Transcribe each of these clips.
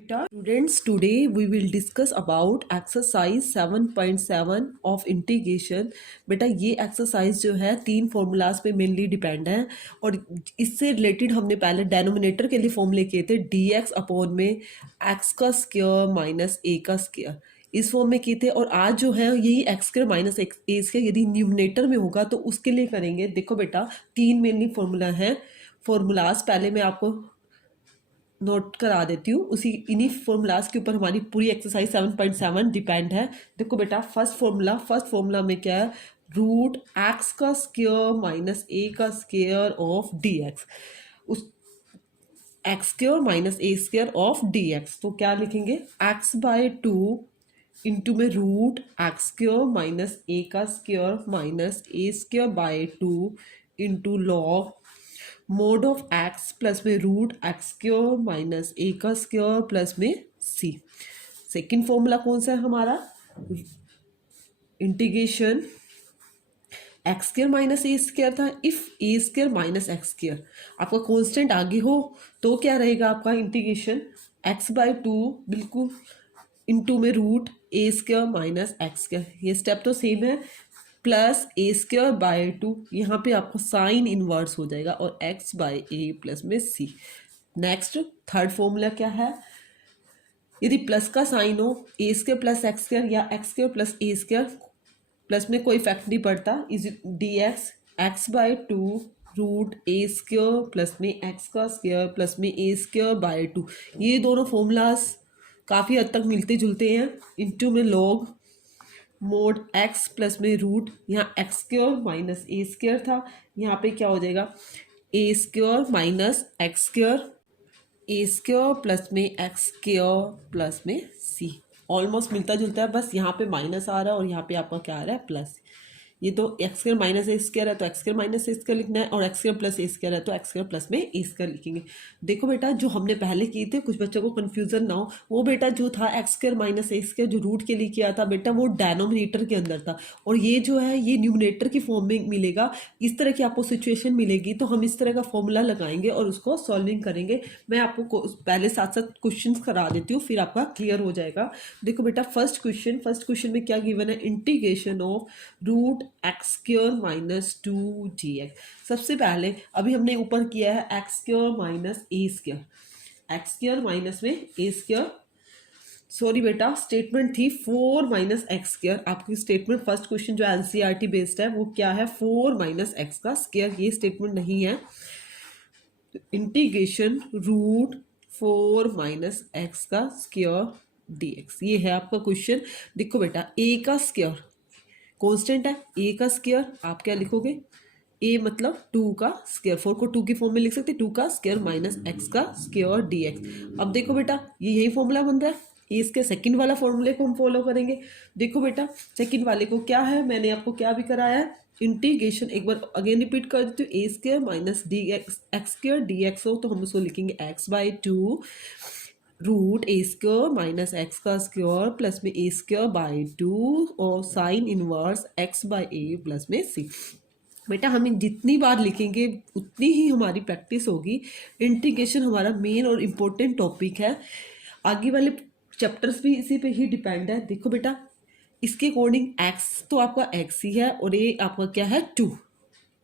Students, today we will discuss about exercise 7.7 of integration. बेटा ये exercise जो है तीन फॉर्मूलाज पे मेनली डिपेंड है और इससे रिलेटेड हमने पहले डेनोमिनेटर के लिए फॉर्मूले किए थे डी एक्स अपॉन में एक्स का स्क्वायर माइनस ए का स्क्वायर, इस फॉर्म में किए थे। और आज जो है यही एक्स स्क्वायर माइनस एक्स ए स्क्वायर यदि न्यूमरेटर में होगा तो उसके लिए करेंगे। देखो बेटा तीन मेनली फॉर्मूला हैं, फॉर्मूलाज पहले मैं आपको नोट करा देती हूँ, उसी इन्हीं फॉर्मूलाज के ऊपर हमारी पूरी एक्सरसाइज 7.7 डिपेंड है। देखो बेटा फर्स्ट फॉर्मूला में क्या है, रूट एक्स का स्क्वायर माइनस ए का स्क्वायर ऑफ डी एक्स, उस x square minus a square of d x. तो क्या लिखेंगे, एक्स बाय टू इंटू में रूट एक्स स्क्वायर माइनस ए का square minus a square by two into log mode of x plus में root x square minus ए का square plus में सी। Second formula कौन सा है हमारा, integration x square minus a square था, if A square minus x square आपका constant आगे हो तो क्या रहेगा आपका इंटीग्रेशन एक्स बाय टू बिल्कुल इंटू में root a square minus x square, ये स्टेप तो सेम है, plus a square by to, यहाँ पे आपको साइन इनवर्स हो जाएगा और एक्स बाय ए प्लस में सी। नेक्स्ट थर्ड फॉर्मूला क्या है, यदि प्लस का साइन हो a square plus x square या x square plus a square, plus में कोई इफेक्ट नहीं पड़ता, is d x x by two root a square plus में एक्स का स्क्वायर प्लस में ए स्क्वायर बाय टू। ये दोनों फॉर्मूलाज काफ़ी हद तक मिलते जुलते हैं। इंटू में लॉग मोड एक्स प्लस में रूट, यहाँ x square minus a square था, यहाँ पे क्या हो जाएगा ए स्क्वायर माइनस एक्स स्क्वायर, ए स्क्वायर प्लस में एक्स स्क्वायर प्लस में सी। ऑलमोस्ट मिलता जुलता है, बस यहाँ पे माइनस आ रहा है और यहाँ पे आपका क्या आ रहा है प्लस। ये तो x square minus a square है तो x square minus a square लिखना है, और x square plus a square है तो एक्स स्क्वायर प्लस में ए स्क्वायर लिखेंगे। देखो बेटा जो हमने पहले किए थे, कुछ बच्चों को कन्फ्यूजन ना हो, वो बेटा जो था x square minus a square जो रूट के लिए किया था बेटा वो डेनोमिनेटर के अंदर था, और ये जो है ये न्यूमिनेटर की फॉर्म में मिलेगा। इस तरह की आपको सिचुएशन मिलेगी तो हम इस तरह का फॉर्मूला लगाएंगे और उसको सॉल्विंग करेंगे। मैं आपको पहले साथ साथ क्वेश्चन करा देती हूँ, फिर आपका क्लियर हो जाएगा। देखो बेटा फर्स्ट क्वेश्चन में क्या गिवन है, integration of root x square minus two g x. सबसे पहले अभी हमने ऊपर किया है x square minus a square, x square minus में ए स्क्वायर, सॉरी बेटा स्टेटमेंट थी फोर माइनस एक्स स्क्वायर। आपकी स्टेटमेंट फर्स्ट क्वेश्चन जो एनसीईआरटी बेस्ड है वो क्या है, फोर माइनस एक्स का स्क्वायर, ये स्टेटमेंट नहीं है। Integration root four minus x का स्क्वायर डी एक्स, ये है आपका क्वेश्चन। देखो बेटा ए का स्क्वायर कांस्टेंट है, ए का स्क्वायर आप क्या लिखोगे, ए मतलब टू का स्क्वायर, फोर को टू की फॉर्म में लिख सकते, टू का स्क्वायर माइनस एक्स का स्क्वायर डी एक्स। अब देखो बेटा ये यही फॉर्मूला बन रहा है, ये इसके सेकंड वाला फॉर्मूले को हम फॉलो करेंगे। देखो बेटा सेकंड वाले को क्या है, मैंने आपको क्या भी कराया है, इंटीग्रेशन एक बार अगेन रिपीट कर देती हूँ, a square minus d x, x square d x हो तो हम उसको लिखेंगे x by two root a square minus x का स्क्वायर प्लस में ए स्क्वायर बाय टू और sine inverse x by a plus में सी। बेटा हमें जितनी बार लिखेंगे उतनी ही हमारी प्रैक्टिस होगी। इंटीग्रेशन हमारा मेन और इम्पोर्टेंट टॉपिक है, आगे वाले चैप्टर्स भी इसी पे ही डिपेंड है। देखो बेटा इसके अकॉर्डिंग एक्स तो आपका एक्स ही है और ए आपका क्या है टू,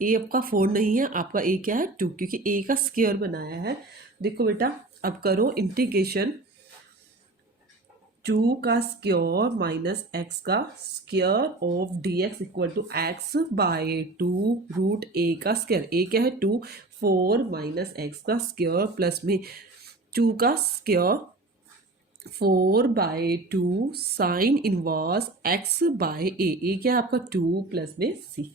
ए आपका फोर नहीं है, आपका ए क्या है टू, क्योंकि ए का स्क्वायर बनाया है। देखो बेटा अब करो इंटीग्रेशन टू का स्क्वायर माइनस एक्स का square of d x equal to x by two root a का स्क्वायर, ए क्या है टू, फोर माइनस एक्स का स्क्वायर प्लस में टू का square four by two sine inverse x by a क्या है आपका टू प्लस में सी,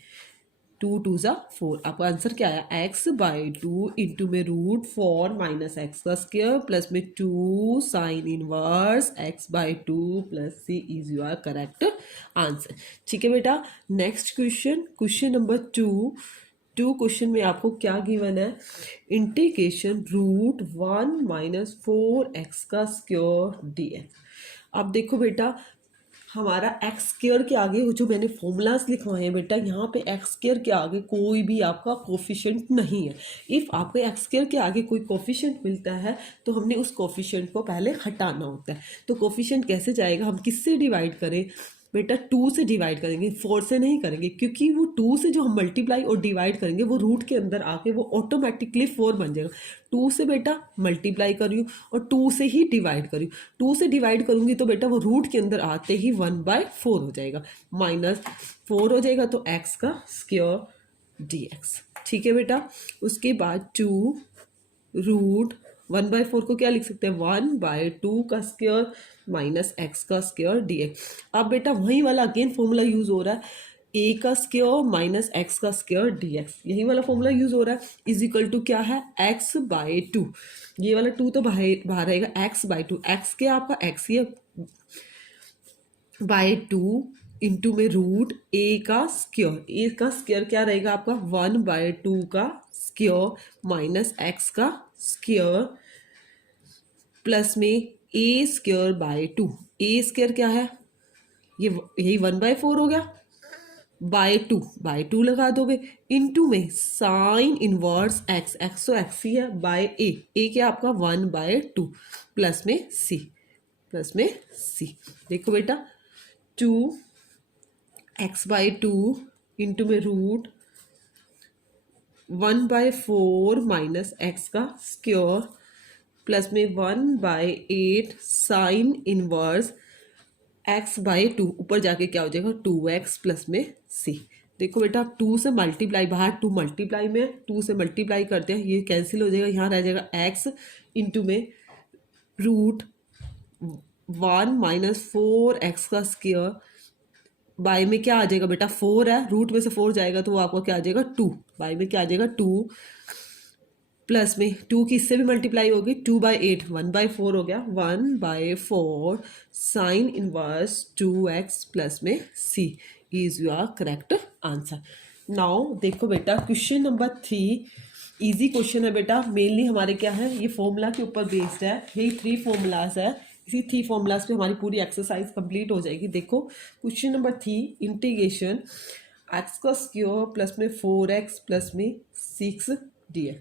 टू टू ज़ा फोर, आपका आंसर क्या आया एक्स बाय टू इंटू में रूट फोर माइनस एक्स का स्क्वायर प्लस में two sine inverse x by two plus C is your correct answer. ठीक है बेटा next question number two question में आपको क्या गिवन है, integration root one minus four x का स्क्वायर डी एक्स। अब देखो बेटा हमारा एक्स स्क्वायर के आगे वो जो मैंने फॉर्मूलाज लिखवाए हैं बेटा, यहाँ पे एक्स स्क्वायर के आगे कोई भी आपका कोफिशिएंट नहीं है। इफ़ आपको एक्स स्क्वायर के आगे कोई कोफिशिएंट मिलता है तो हमने उस कोफिशिएंट को पहले हटाना होता है। तो कोफिशिएंट कैसे जाएगा, हम किससे डिवाइड करें बेटा, 2 से डिवाइड करेंगे, 4 से नहीं करेंगे, क्योंकि वो 2 से जो हम मल्टीप्लाई और डिवाइड करेंगे वो रूट के अंदर आके वो ऑटोमेटिकली 4 बन जाएगा। 2 से बेटा मल्टीप्लाई कर रही हूँ और 2 से ही डिवाइड कर रही हूँ, 2 से डिवाइड करूँगी तो बेटा वो रूट के अंदर आते ही 1/4 हो जाएगा, -4 हो जाएगा, तो एक्स का स्क्वायर dx। ठीक है बेटा। उसके बाद 2 रूट 1/4 को क्या लिख सकते हैं, 1/2 का स्क्वायर माइनस एक्स का स्क्वायर dx। अब बेटा वही वाला अगेन फॉर्मूला यूज हो रहा है, ए का स्क्वायर माइनस एक्स का स्क्वायर dx, यही वाला फॉर्मूला यूज हो रहा है। इज इक्वल टू क्या है, x/2, ये वाला 2 तो बाहर बाहर रहेगा, x/2, एक्स क्या आपका एक्स ही है, बाय 2 इंटू में रूट ए का स्क्वायर, ए का स्क्वायर क्या रहेगा आपका 1/2 का स्क्वायर माइनस एक्स का स्क्वायर प्लस में a square by 2, A square क्या है, ये यही 1/4 हो गया, बाय टू लगा दोगे, इनटू में साइन इनवर्स एक्स, एक्स तो एक्स ही है, बाय ए क्या आपका 1/2 प्लस में सी, देखो बेटा 2x/2 इंटू में रूट 1/4 माइनस एक्स का स्क्वायर प्लस में 1/8 साइन इनवर्स x/2, ऊपर जाके क्या हो जाएगा 2x प्लस में c। देखो बेटा 2 से मल्टीप्लाई, बाहर 2 मल्टीप्लाई में 2 से मल्टीप्लाई करते हैं, ये कैंसिल हो जाएगा, यहाँ रह जाएगा x इंटू में रूट 1 माइनस 4x का स्क्वायर बाय में क्या आ जाएगा बेटा 4 है, रूट में से 4 जाएगा तो वो आपको क्या आ जाएगा 2, बाय में क्या आ जाएगा 2 प्लस में 2 की इससे भी मल्टीप्लाई होगी, 2/8 1/4 हो गया, 1/4 साइन इनवर्स 2x प्लस में c is your correct answer. Now देखो बेटा क्वेश्चन नंबर 3 इजी क्वेश्चन है बेटा, मेनली हमारे क्या है, ये फॉर्मूला के ऊपर बेस्ड है, यही 3 फॉर्मूलाज है, इसी 3 फॉर्मूलाज पे हमारी पूरी एक्सरसाइज कंप्लीट हो जाएगी। देखो क्वेश्चन नंबर 3, इंटीग्रेशन एक्स का स्क्वायर प्लस में 4x प्लस में 6 dx।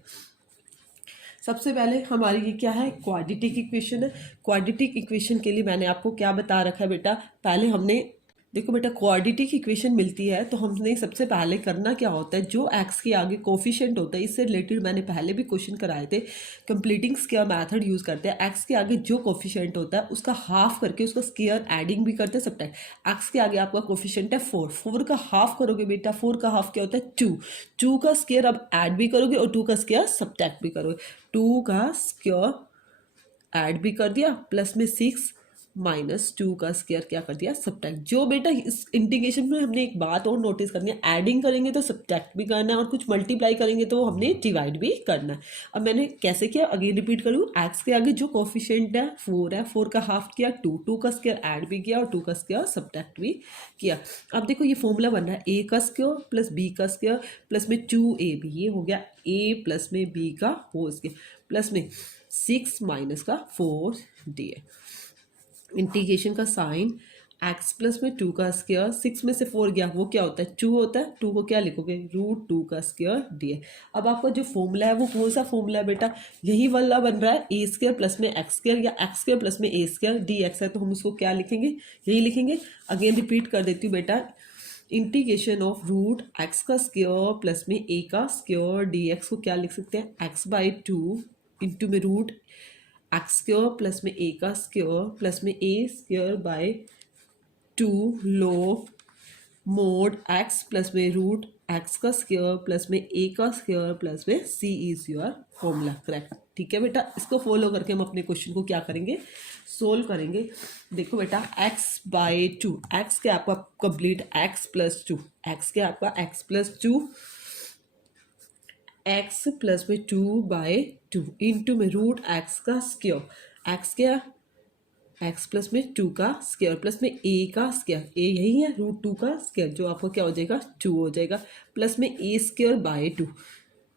सबसे पहले हमारी ये क्या है, क्वाड्रेटिक इक्वेशन है। क्वाड्रेटिक इक्वेशन के लिए मैंने आपको क्या बता रखा है बेटा, पहले हमने देखो बेटा क्वाड्रेटिक इक्वेशन मिलती है तो हमने सबसे पहले करना क्या होता है, जो एक्स के आगे कोफिशिएंट होता है, इससे रिलेटेड मैंने पहले भी क्वेश्चन कराए थे, कंप्लीटिंग स्क्वायर मेथड यूज करते हैं। एक्स के आगे जो कोफिशिएंट होता है उसका हाफ करके उसका स्क्वायर एडिंग भी करते हैं सब्ट्रैक्ट। एक्स के आगे आपका कोफिशिएंट है 4, 4 का हाफ करोगे बेटा, 4 का हाफ क्या होता है 2, 2 का स्क्वायर अब ऐड भी करोगे और 2 का स्क्वायर सब्ट्रैक्ट भी करोगे, 2 का स्क्वायर ऐड भी कर दिया प्लस में 6 माइनस 2 का स्क्वायर क्या कर दिया सब्ट्रैक्ट। जो बेटा इस इंटीग्रेशन में हमने एक बात और नोटिस करनी है, एडिंग करेंगे तो सब्ट्रैक्ट भी करना है और कुछ मल्टीप्लाई करेंगे तो हमने डिवाइड भी करना है। अब मैंने कैसे किया, अगेन रिपीट करूँ, एक्स के आगे जो कोफिशिएंट है 4 है, 4 का हाफ किया 2, 2 का स्क्वायर ऐड भी किया और 2 का स्क्वायर सब्ट्रैक्ट भी किया। अब देखो ये फॉर्मूला बन रहा है, ए का स्क्वायर प्लस बी का स्क्वायर प्लस में 2ab, ये हो गया ए प्लस में बी का होल स्क्वायर प्लस में 6 माइनस का 4dx। इंटीग्रेशन का साइन x प्लस में 2 का स्क्वायर, 6 में से 4 गया वो क्या होता है 2 होता है, 2 को क्या लिखोगे रूट 2 का स्क्वायर dx। अब आपका जो फॉर्मूला है वो कौन सा फॉर्मूला है बेटा, यही वाला बन रहा है ए स्क्वायर प्लस में एक्स स्क्वायर या एक्स स्क्वायर प्लस में ए स्क्वायर dx है, तो हम उसको क्या लिखेंगे, यही लिखेंगे। अगेन रिपीट कर देती हूँ बेटा, इंटीग्रेशन ऑफ रूट एक्स का स्क्वायर प्लस में ए का स्क्वायर dx को क्या लिख सकते हैं x/2 इंटू में रूट एक्स स्क्वायर प्लस में ए का स्क्वायर प्लस में a square by 2 log mod x plus में रूट एक्स का स्क्वायर प्लस में ए का स्क्वायर प्लस में c is your formula correct. ठीक है बेटा, इसको फॉलो करके हम अपने क्वेश्चन को क्या करेंगे, सोल्व करेंगे। देखो बेटा x/2, एक्स क्या आपका कंप्लीट x+2, एक्स क्या आपका x+2, x प्लस में 2/2 इंटू में रूट एक्स का स्क्वायर, एक्स क्या x प्लस में 2 का स्क्वायर प्लस में a का स्क्वायर, a यही है रूट 2 का स्क्वायर, जो आपको क्या हो जाएगा 2 हो जाएगा प्लस में a स्क्वायर बाय 2,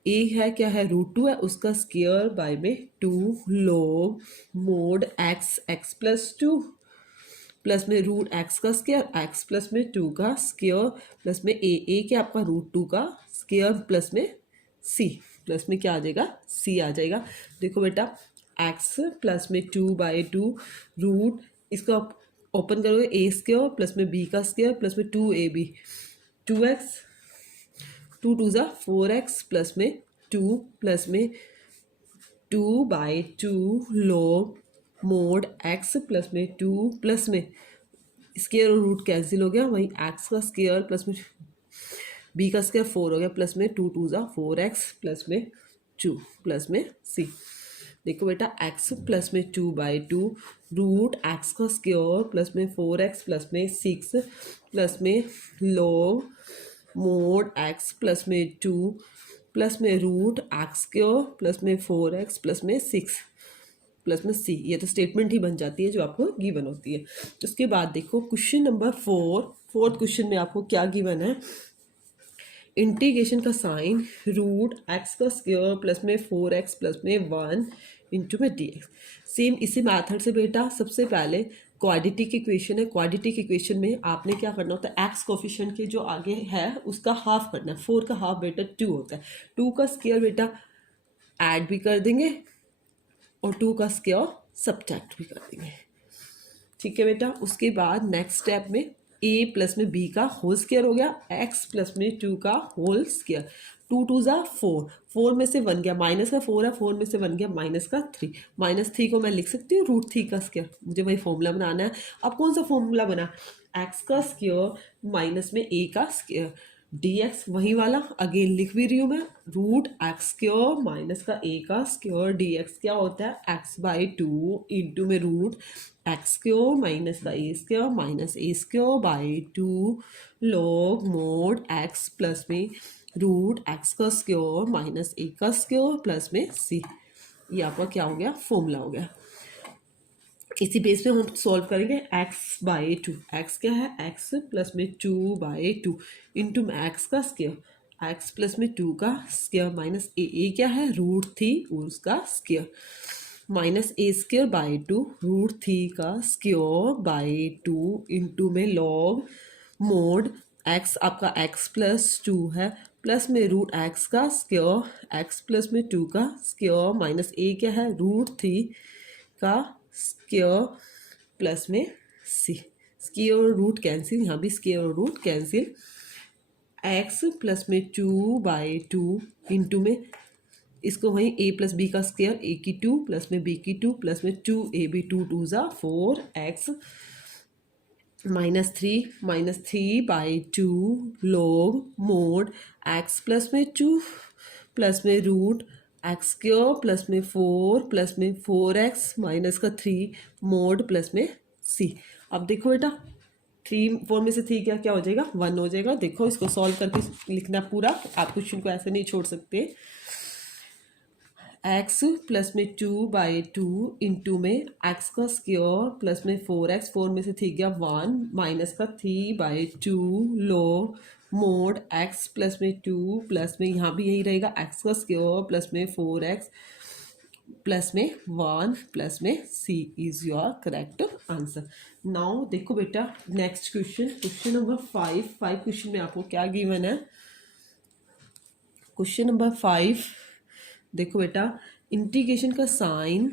a है क्या है रूट 2 है उसका स्क्वायर बाय में 2 log mode x x+2 plus में रूट एक्स का स्क्वायर, एक्स प्लस में 2 का स्क्वायर, प्लस में ए के आपका रूट 2 का स्क्वायर, प्लस में सी, प्लस में क्या आ जाएगा, सी आ जाएगा। देखो बेटा एक्स प्लस में 2/2 रूट, इसको आप ओपन करोगे ए स्क्वायर प्लस में बी का स्क्वायर प्लस में 2ab, 2x, 2 ज़ा 4x प्लस में 2 प्लस में 2/2 log मोड x प्लस में 2 प्लस में स्क्वायर और रूट कैंसिल हो गया, वहीं x का स्क्वायर प्लस में b का स्क्वायर 4 हो गया, प्लस में 2 ज़ा 4x प्लस में 2 प्लस में c। देखो बेटा x प्लस में 2/2 रूट x का स्क्वायर प्लस में 4x प्लस में 6 प्लस में log मोड x प्लस में 2 प्लस में रूट एक्स स्क्वायर प्लस में 4x प्लस में 6 प्लस में c। ये तो स्टेटमेंट ही बन जाती है जो आपको गिवन होती है। उसके बाद देखो क्वेश्चन नंबर 4th क्वेश्चन में आपको क्या गिवन है, इंटीग्रेशन का साइन रूट एक्स का स्क्वायर प्लस में 4x प्लस में 1 इंटू में dx। सेम इसी मैथड से बेटा सबसे पहले क्वाड्रेटिक इक्वेशन है, क्वाड्रेटिक इक्वेशन में आपने क्या करना होता है, एक्स कोफिशिएंट के जो आगे है उसका हाफ करना है, 4 का हाफ बेटा 2 होता है, 2 का स्क्वायर बेटा ऐड भी कर देंगे और 2 का स्क्वायर सब्ट्रैक्ट भी कर देंगे। ठीक है बेटा, उसके बाद नेक्स्ट स्टेप में a प्लस में b का होल स्क्वायर हो गया, x प्लस में 2 का होल स्क्वायर, 2 ज़ा 4, 4 में से 1 गया, माइनस का 4 है, 4 में से 1 गया माइनस का 3, -3 को मैं लिख सकती हूँ रूट 3 का स्क्वायर, मुझे वही फॉर्मूला बनाना है। अब कौन सा फॉर्मूला बना, x का स्क्वायर माइनस में a का स्क्वायर, dx वही वाला अगेन लिख भी रही हूँ मैं, रूट एक्स स्क्वायर माइनस का a का स्क्वायर, dx क्या होता है x/2 इंटू में रूट एक्स स्क्वायर माइनस का a square minus a square / 2 log mode x plus में रूट एक्स का स्क्वायर माइनस a का स्क्वायर प्लस में c। ये आपका क्या हो गया, फॉर्मूला हो गया। इसी बेस पे हम सॉल्व करेंगे x/2, x क्या है, x प्लस में 2/2 इंटू में एक्स का स्क्वायर, x प्लस में 2 का स्क्वायर माइनस a क्या है रूट 3 उसका square minus a square by 2 root 3 का स्क्वायर बाई 2 इंटू में लॉग मोड x आपका x प्लस 2 है प्लस में रूट x का स्क्वायर x प्लस में 2 का स्क्वायर माइनस a क्या है रूट 3 का स्क्वायर प्लस में c, स्क्वायर और रूट कैंसिल, यहाँ भी स्क्वायर और रूट कैंसिल, x प्लस में 2/2 इंटू में इसको वहीं a प्लस बी का स्क्वायर, a की 2 प्लस में b की 2 प्लस में 2ab, 2 ज़ा 4x -3/2 log mode x plus में 2 प्लस में रूट एक्स स्क्वायर प्लस में 4 प्लस में 4x माइनस का 3 मोड प्लस में c। अब देखो बेटा 4 में से 3 क्या हो जाएगा, 1 हो जाएगा। देखो इसको सॉल्व करके लिखना पूरा, आप क्वेश्चन को ऐसे नहीं छोड़ सकते। x प्लस में 2/2 इंटू में x का स्क्वायर प्लस में 4x, 4 में से 3 गया 1 माइनस का 3/2 log मोड x प्लस में 2 प्लस में यहाँ भी यही रहेगा x का स्क्वायर प्लस में 4x प्लस में 1 प्लस में c is your correct answer. Now देखो बेटा next question, question number 5 question में आपको क्या गिवन है, क्वेश्चन नंबर 5 देखो बेटा इंटीग्रेशन का sign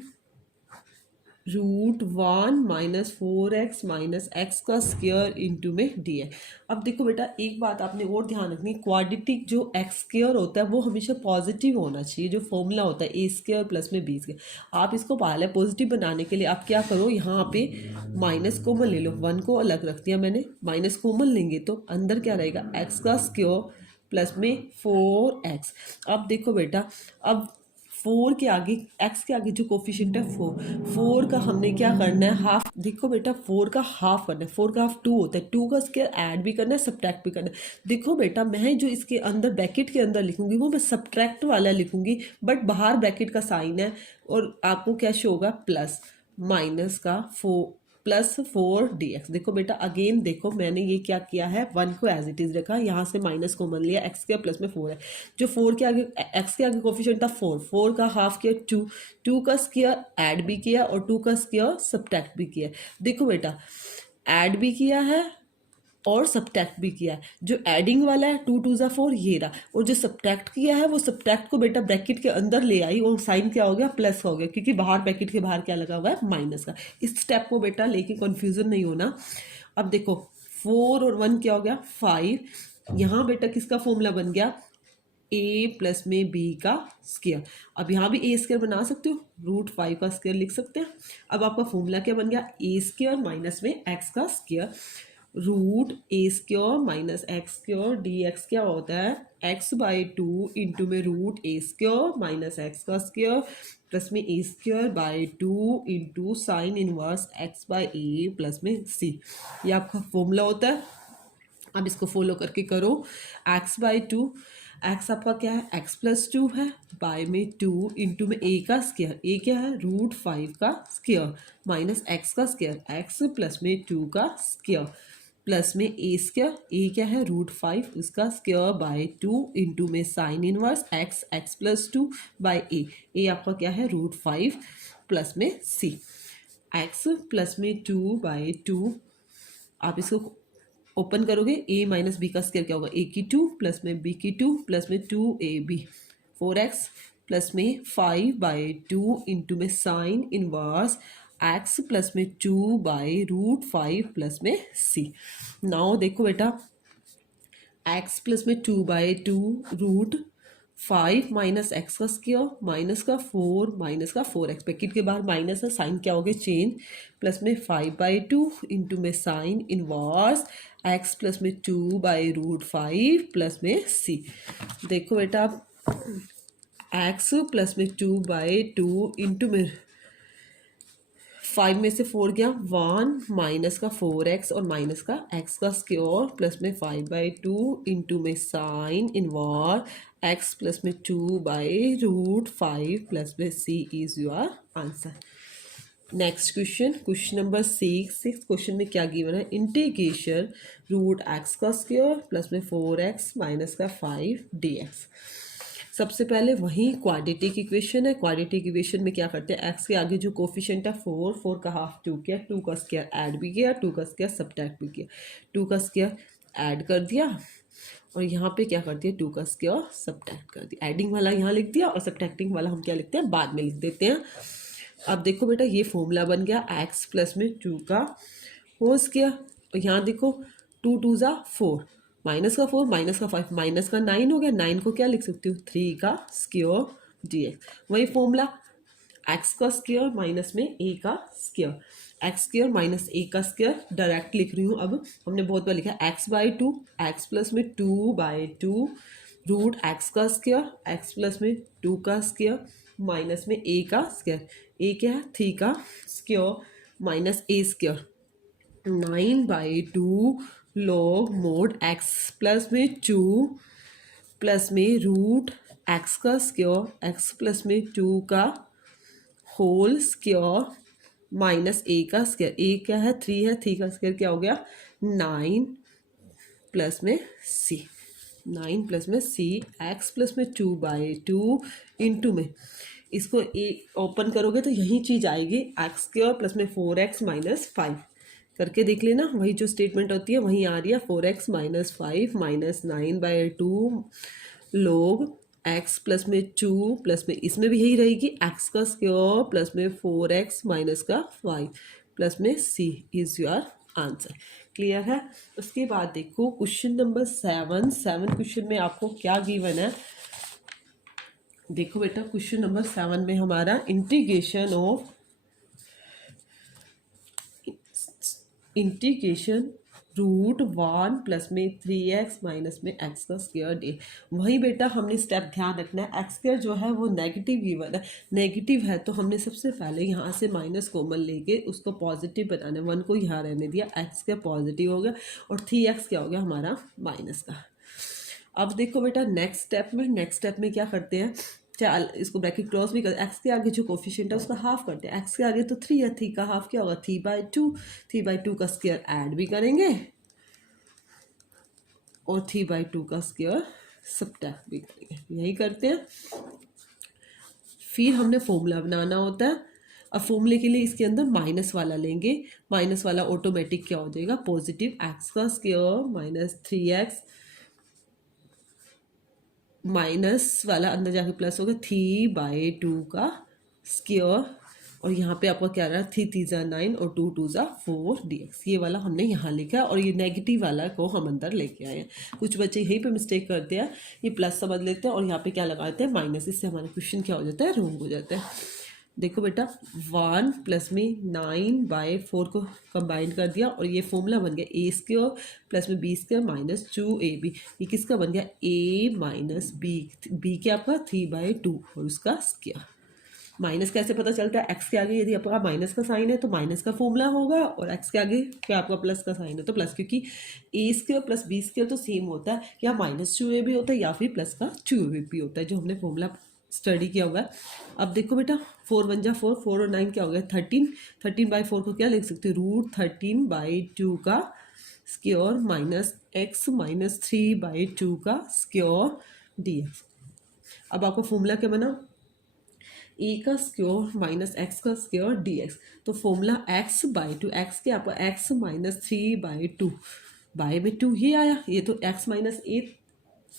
√1 minus 4x minus x का स्क्वायर इंटू में dx। अब देखो बेटा एक बात आपने और ध्यान रखनी, क्वाड्रेटिक जो एक्स स्क्वायर होता है वो हमेशा पॉजिटिव होना चाहिए, जो फॉर्मूला होता है ए स्क्वायर प्लस में बी स्क्वायर। आप इसको पहले पॉजिटिव बनाने के लिए आप क्या करो, यहाँ पे माइनस कॉमन ले लो, 1 को अलग रख दिया मैंने, माइनस कॉमन लेंगे तो अंदर क्या रहेगा एक्स का स्क्वायर प्लस में 4x। अब देखो बेटा अब 4 के आगे x के आगे जो कोफिशिएंट है 4 का हमने क्या करना है हाफ। देखो बेटा 4 का हाफ करना है, 4 का हाफ 2 होता है, 2 का स्क्वायर ऐड भी करना है सब्ट्रैक्ट भी करना है। देखो बेटा मैं जो इसके अंदर ब्रैकेट के अंदर लिखूंगी वो मैं सब्ट्रैक्ट वाला लिखूंगी, बट बाहर ब्रैकेट का साइन है और आपको क्या शो होगा प्लस माइनस का 4 dx। देखो बेटा अगेन देखो मैंने ये क्या किया है 1 को एज इट इज रखा, यहाँ से माइनस कॉमन लिया, x के प्लस में 4 है, जो 4 के आगे x के आगे कोफिशिएंट था 4 का हाफ किया 2 का स्क्वायर ऐड भी किया और 2 का स्क्वायर सब्ट्रैक्ट भी किया। देखो बेटा ऐड भी किया है और सब्ट्रैक्ट भी किया है। जो एडिंग वाला है 2 2 4 ये रहा, और जो सब्ट्रैक्ट किया है वो सब्ट्रैक्ट को बेटा ब्रैकेट के अंदर ले आई और साइन क्या हो गया, प्लस हो गया, क्योंकि बाहर ब्रैकेट के बाहर क्या लगा हुआ है, माइनस का। इस स्टेप को बेटा लेके कन्फ्यूजन नहीं होना। अब देखो 4 और 1 क्या हो गया, 5। यहाँ बेटा किसका फॉर्मूला बन गया, a प्लस में b का स्क्वायर। अब यहाँ भी a स्क्वायर बना सकते हो, √5 का स्क्वायर लिख सकते हैं। अब आपका फॉर्मूला क्या बन गया, a स्क्वायर माइनस में x का square, √a² minus x² dx क्या होता है, x/2 इंटू में √a² माइनस x का स्क्वायर प्लस में a²/2 into sine inverse x/a plus में c। ये आपका फॉर्मूला होता है। अब इसको फॉलो करके करो, x/2, x आपका क्या है, x+2 है, बाय में 2 इंटू में a का स्क्वायर, a क्या है, √5 का स्क्वायर माइनस x का स्क्वायर, x प्लस में 2 का स्क्वायर प्लस में a², a क्या है, √5 उसका स्क्वायर बाय 2 इंटू में sine inverse x+2 by a आपका क्या है, √5 प्लस में c, x प्लस में 2/2। आप इसको ओपन करोगे, a माइनस बी का स्क्वायर क्या होगा, a की 2 प्लस में b की 2 प्लस में 2ab, 4x प्लस में 5/2 इंटू में साइन इनवर्स x प्लस में 2/√5 प्लस में c। नाउ देखो बेटा, x प्लस में 2/2 √5 माइनस एक्स का स्क्वायर माइनस का 4 माइनस का 4x, पैकेट के बाहर माइनस है, साइन क्या हो गया, चेंज, प्लस में 5/2 इंटू में साइन इनवर्स x प्लस में 2/√5 प्लस में c। देखो बेटा, x प्लस में 2/2 इंटू में 5 में से 4 गया 1 माइनस का 4x और माइनस का x का स्क्वायर प्लस में 5/2 इंटू में साइन इनवर्स x प्लस में 2/√5 प्लस में c is your answer. Next question, question number 6 question में क्या गिवन है, इंटीग्रेशन √x का स्क्वायर प्लस में 4x माइनस का 5 dx। सबसे पहले वही क्वाड्रेटिक इक्वेशन है। क्वाड्रेटिक इक्वेशन में क्या करते हैं, x के आगे जो कोफिशिएंट है 4 का हाफ 2 किया, 2 का स्क्वायर ऐड भी किया, 2 का स्क्वायर सब्ट्रैक्ट भी किया, 2 का स्क्वायर ऐड कर दिया और यहाँ पे क्या कर दिया, 2 का स्क्वायर सब्ट्रैक्ट कर दिया। एडिंग वाला यहाँ लिख दिया और सब्ट्रैक्टिंग वाला हम क्या लिखते हैं, बाद में लिख देते हैं। अब देखो बेटा, ये फॉर्मूला बन गया x प्लस में 2 का होल स्क्वायर, और यहाँ देखो 2 2 ज़ा 4, माइनस का 4 माइनस का 5 माइनस का 9 हो गया, 9 को क्या लिख सकती हूँ, 3 का स्क्वायर dx। वही फॉर्मूला, x का स्क्वायर माइनस में a का square, x square minus a का स्क्वायर डायरेक्ट लिख रही हूँ। अब हमने बहुत बार लिखा x/2, x प्लस में 2/2 √x का स्क्वायर, x प्लस में 2 का स्क्वायर माइनस में a का स्क्वायर, a क्या है, 3 का square minus a square, 9/2 log mod x plus में 2 प्लस में √x का स्क्वायर, x प्लस में 2 का होल स्क्वायर माइनस a का स्क्वायर, a क्या है, 3 है, 3 का स्क्वायर क्या हो गया, 9 प्लस में c, 9 प्लस में c, x प्लस में 2/2 इंटू में इसको ए ओपन करोगे तो यही चीज़ आएगी, एक्स स्क्वायर प्लस में 4x माइनस 5 करके देख लेना, वही जो स्टेटमेंट होती है वही आ रही है, 4x माइनस 5 माइनस 9/2 लोग x प्लस में 2 प्लस में इसमें भी यही रहेगी, x का स्क्वायर प्लस में 4x माइनस का 5 प्लस में c is your answer. Clear है। उसके बाद देखो क्वेश्चन नंबर 7 क्वेश्चन में आपको क्या गिवन है, देखो बेटा क्वेश्चन नंबर 7 में हमारा इंटीग्रेशन ऑफ √1 प्लस में 3x माइनस में x का स्क्वायर डे। वही बेटा हमने स्टेप ध्यान रखना है, एक्स स्क्वायर जो है वो नेगेटिव गिवन है, नेगेटिव है तो हमने सबसे पहले यहाँ से माइनस कॉमन लेके उसको पॉजिटिव बनाना है, 1 को यहाँ रहने दिया, एक्स का पॉजिटिव हो गया और 3x क्या हो गया हमारा माइनस का। अब देखो बेटा नेक्स्ट स्टेप में क्या करते हैं, चल इसको ब्रैकेट क्लोज भी कर, एक्स के आगे जो कोफिशिएंट है उसका हाफ करते हैं, एक्स के आगे तो 3 है, 3 का हाफ क्या होगा, 3/2 का स्क्वायर ऐड भी करेंगे और 3/2 का स्क्वायर सब्ट्रैक्ट भी करेंगे, यही करते हैं। फिर हमने फॉर्मूला बनाना होता है। अब फॉर्मूले के लिए इसके अंदर माइनस वाला लेंगे, माइनस वाला ऑटोमेटिक क्या हो जाएगा, पॉजिटिव एक्स का स्क्वायर माइनस 3x माइनस वाला अंदर जाके प्लस हो गया 3/2 का स्क्वायर, और यहाँ पे आपका क्या रहा, 3 3 9 और 2 2 4 dx। ये वाला हमने यहाँ लिखा है और ये नेगेटिव वाला को हम अंदर लेके आए हैं। कुछ बच्चे यहीं पे मिस्टेक करते हैं, ये प्लस समझ लेते हैं और यहाँ पे क्या लगाते हैं माइनस, इससे हमारा क्वेश्चन क्या हो जाता है, रॉन्ग हो जाता है। देखो बेटा 1 प्लस में 9/4 को कंबाइन कर दिया और ये फॉर्मूला बन गया ए स्क्वायर प्लस में बी स्क्वायर माइनस 2ab। ये किसका बन गया, a माइनस बी क्या आपका 3/2 और उसका स्क्वायर। माइनस कैसे पता चलता है, एक्स के आगे यदि आपका माइनस का साइन है तो माइनस का फॉर्मूला होगा, और एक्स के आगे क्या आपका प्लस का साइन है तो प्लस, क्योंकि ए स्क्वायर प्लस बी स्क्वायर तो सेम होता है, या माइनस 2ab होता है या फिर प्लस का 2ab होता है, जो हमने फॉर्मूला स्टडी किया हुआ है। अब देखो बेटा 4 1 जा 4, 4 और 9 क्या हो गया 13, 13/4 को क्या लिख सकते हो, √13/2 का स्क्वायर माइनस x माइनस 3/2 का स्क्वायर dx। अब आपका फॉर्मूला क्या बना, a का स्क्वायर माइनस एक्स का स्क्वायर dx। तो फॉर्मूला x/2, एक्स के आपका x माइनस 3/2, बाय में 2 ही आया, ये तो x माइनस ए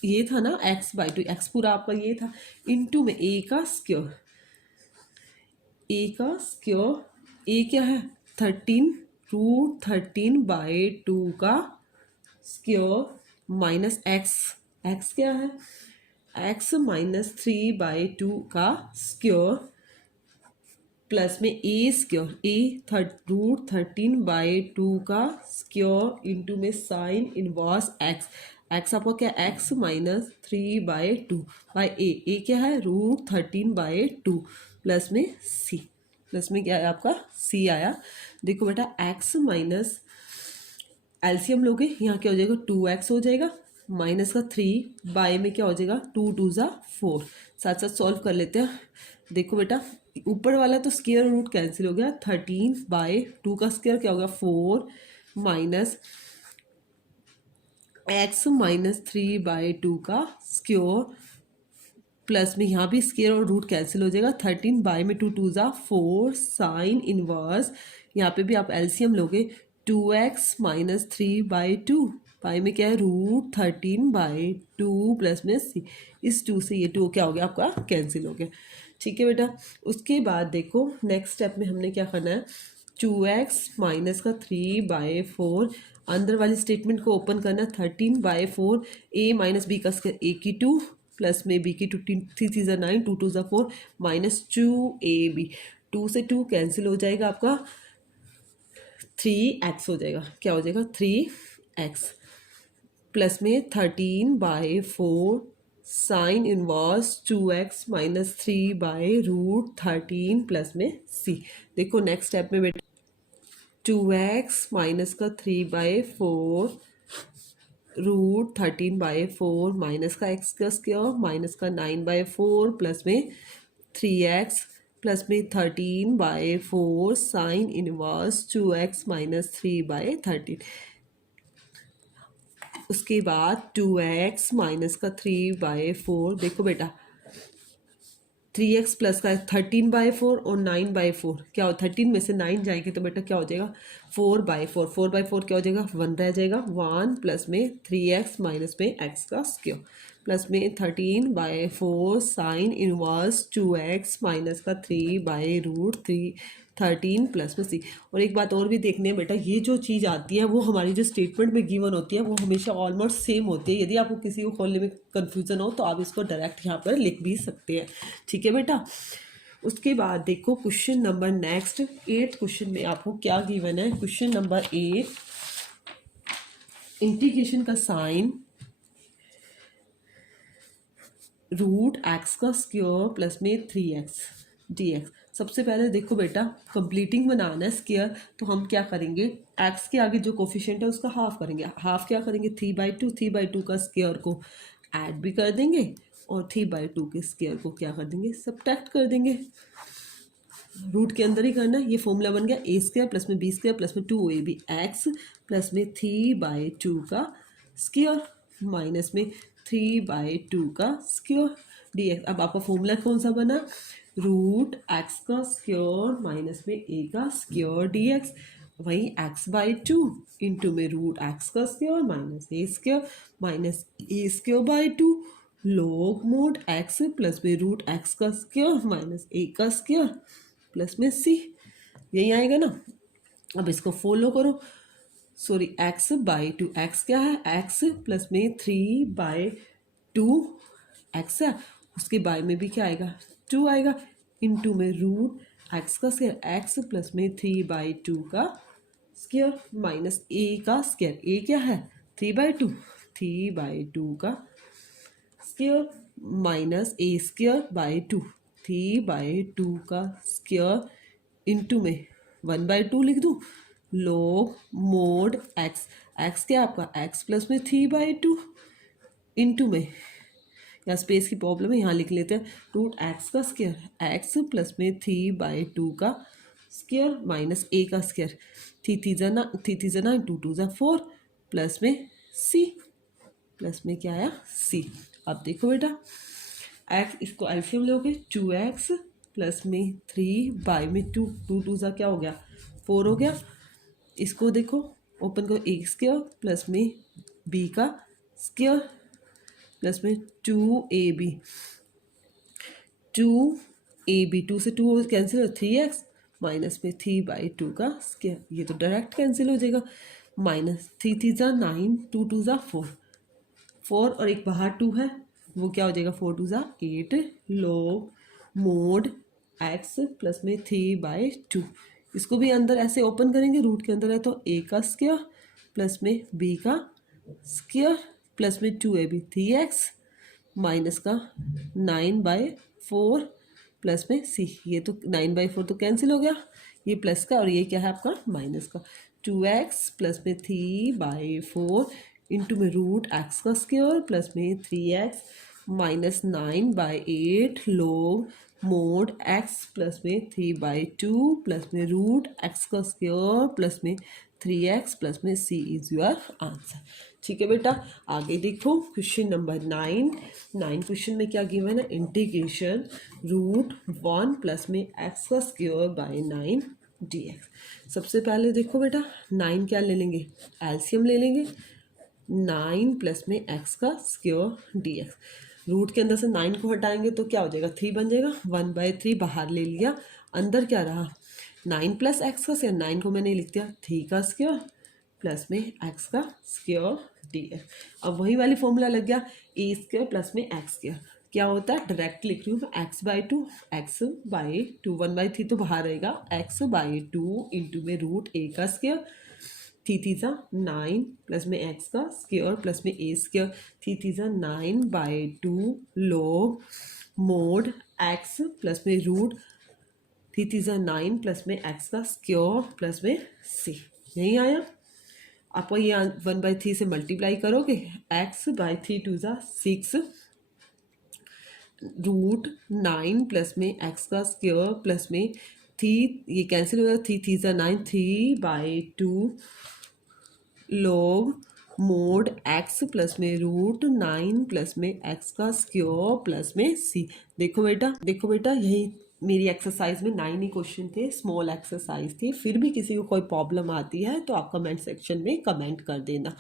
ये था ना, x/2, एक्स पूरा आपका ये था, इनटू में a का स्क्वायर, a क्या है 13, √13/2 का स्क्वायर माइनस x क्या है x माइनस 3/2 का स्क्वायर प्लस में a स्क्वायर √13/2 का स्क्वायर इंटू में साइन इनवर्स x आपका क्या x माइनस 3/2 बाई a क्या है √13/2 प्लस में c, प्लस में क्या है आपका c आया। देखो बेटा x माइनस एलसीएम लोगे, यहाँ क्या हो जाएगा 2x हो जाएगा माइनस का 3 बाय में क्या हो जाएगा 2 2 4, साथ साथ सॉल्व कर लेते हैं। देखो बेटा ऊपर वाला तो स्क्वायर रूट कैंसिल हो गया, 13/2 का स्क्वायर क्या होगा 4 माइनस x माइनस 3/2 का स्क्वायर प्लस में यहाँ भी स्क्वायर और रूट कैंसिल हो जाएगा, 13 बाय में 2 2 4 साइन इनवर्स, यहाँ पे भी आप एलसीएम लोगे 2x माइनस 3/2 बाय में क्या है √13/2 प्लस में c, इस 2 से ये 2 क्या हो गया आपका कैंसिल हो गया। ठीक है बेटा, उसके बाद देखो नेक्स्ट स्टेप में हमने क्या करना है, 2x माइनस का 3/4 अंदर वाली स्टेटमेंट को ओपन करना, 13/4 a माइनस बी का स्क्वायर a की 2 प्लस में b की 2 3 3 9 2 2 4 माइनस 2ab, 2 से 2 कैंसिल हो जाएगा आपका 3x हो जाएगा, क्या हो जाएगा 3x प्लस में 13/4 sine inverse 2x minus 3/√13 plus में c। देखो नेक्स्ट स्टेप में बेटा 2x माइनस का 3/4 √13/4 माइनस का x का स्क्वायर माइनस का 9/4 प्लस में 3x प्लस में 13/4 साइन इनवर्स 2x माइनस 3/13। उसके बाद 2x माइनस का 3/4, देखो बेटा 3x प्लस का 13/4 और 9/4 क्या हो, 13 में से 9 जाएंगे तो बेटा क्या हो जाएगा 4/4, 4/4 क्या हो जाएगा 1 रह जाएगा, 1 प्लस में 3x माइनस में x का स्क्वायर प्लस में 13/4 साइन इनवर्स 2x माइनस का 3/√13 प्लस में c। और एक बात और भी देखनी है बेटा, ये जो चीज़ आती है वो हमारी जो स्टेटमेंट में गिवन होती है वो हमेशा ऑलमोस्ट सेम होती है। यदि आपको किसी को खोलने में कन्फ्यूज़न हो तो आप इसको डायरेक्ट यहाँ पर लिख भी सकते हैं। ठीक है बेटा, उसके बाद देखो question number next 8th question में आपको क्या गिवन है, क्वेश्चन नंबर 8 इंटीग्रेशन का साइन √x का स्क्वायर प्लस में 3x dx। सबसे पहले देखो बेटा कंप्लीटिंग बनाना है स्क्वायर, तो हम क्या करेंगे x के आगे जो कोफिशिएंट है उसका हाफ करेंगे, हाफ क्या करेंगे 3/2 का स्क्वायर को ऐड भी कर देंगे और 3/2 के स्क्वायर को क्या कर देंगे सब्ट्रैक्ट कर देंगे, रूट के अंदर ही करना है। ये फॉर्मूला बन गया a स्क्वायर प्लस में b स्क्वायर प्लस में 2ab x प्लस में 3/2 का स्क्वायर माइनस में 3/2 का स्क्वायर dx। अब आपका फॉर्मूला कौन सा बना, रूट एक्स का स्क्वायर माइनस में ए का स्क्वायर dx। वही x/2 इंटू में रूट एक्स का square minus a square by 2 log mode x plus में रूट एक्स का स्क्वायर माइनस ए का स्क्वायर प्लस में c। यही आएगा ना। अब इसको फॉलो करो, सॉरी x/2, x क्या है, x प्लस में 3/2 x है, उसके बाय में भी क्या आएगा 2 आएगा, इंटू में रूट एक्स का स्क्वायर x प्लस में 3/2 का स्क्वायर माइनस ए का स्क्वायर, ए क्या है 3/2, 3/2 का square minus a square by 2, 3/2 का स्क्वायर इंटू में 1/2 लिख दूँ, log मोड एक्स, एक्स क्या है आपका x प्लस में 3/2 इंटू में, या स्पेस की प्रॉब्लम है यहाँ लिख लेते हैं, रूट एक्स का स्क्वायर x प्लस में 3/2 का स्क्वायर माइनस ए का स्क्वायर, थी जा 9 2 जा 4 प्लस में c, प्लस में क्या आया c। अब देखो बेटा x, इसको एलसीएम लोगे 2x प्लस में 3 बाई में 2, 2 जा क्या हो गया 4 हो गया। इसको देखो ओपन करो, ए स्क्वायर प्लस में बी का स्क्वायर प्लस में 2ab, 2 से 2 कैंसिल हो 3x माइनस में 3/2 का स्क्वायर, ये तो डायरेक्ट कैंसिल हो जाएगा, माइनस 3 जा 9 2 जा 4, 4 और एक बाहर 2 है वो क्या हो जाएगा 4 जा 8 log मोड x प्लस में 3/2। इसको भी अंदर ऐसे ओपन करेंगे, रूट के अंदर है तो a का स्क्वायर प्लस में b का स्क्वायर प्लस में 2ab 3x माइनस का 9/4 प्लस में c, ये तो 9/4 तो कैंसिल हो गया, ये प्लस का और ये क्या है आपका माइनस का, 2x प्लस में 3/4 इंटू में रूट एक्स का स्क्वायर प्लस में 3x minus 9/8 log mode x plus में 3/2 प्लस में रूट एक्स का स्क्वायर प्लस में 3x प्लस में c इज योर आंसर। ठीक है बेटा, आगे देखो क्वेश्चन नंबर 9 क्वेश्चन में क्या गिवन है, इंटीग्रेशन रूट 1 प्लस में x का स्क्वायर बाय 9 dx। सबसे पहले देखो बेटा 9 क्या ले लेंगे, एलसीएम ले लेंगे, 9 प्लस में x का स्क्वायर dx, रूट के अंदर से 9 को हटाएंगे तो क्या हो जाएगा 3 बन जाएगा, 1/3 बाहर ले लिया, अंदर क्या रहा 9 प्लस एक्स का स्क्वायर, 9 को मैंने लिख दिया 3 का स्क्वायर प्लस में एक्स का स्क्वायर dx। अब वही वाली फॉर्मूला लग गया, ए स्क्वायर प्लस में एक्स स्क्वायर क्या होता है, डायरेक्ट लिख रही हूँ मैं x/2, x/2 1/3 तो बाहर रहेगा, x/2 इंटू में रूट ए का स्क्वायर, थी जा 9 प्लस में एक्स का स्क्वायर प्लस में ए स्क्वायर, थी जा 9/2 log मोड एक्स प्लस में रूट, थी जा 9 प्लस में एक्स का स्क्वायर प्लस में c। यही आया आपको, ये 1/3 से मल्टीप्लाई करोगे, x/3 2 जा 6 रूट 9 प्लस में एक्स का स्क्वायर प्लस में थी, ये कैंसिल हो गया, थी जा 9 3/2 log मोड x प्लस में रूट 9 प्लस में x का स्क्वायर प्लस में c। देखो बेटा यही मेरी एक्सरसाइज में 9 ही क्वेश्चन थे, स्मॉल एक्सरसाइज थी, फिर भी किसी को कोई प्रॉब्लम आती है तो आप कमेंट सेक्शन में कमेंट कर देना।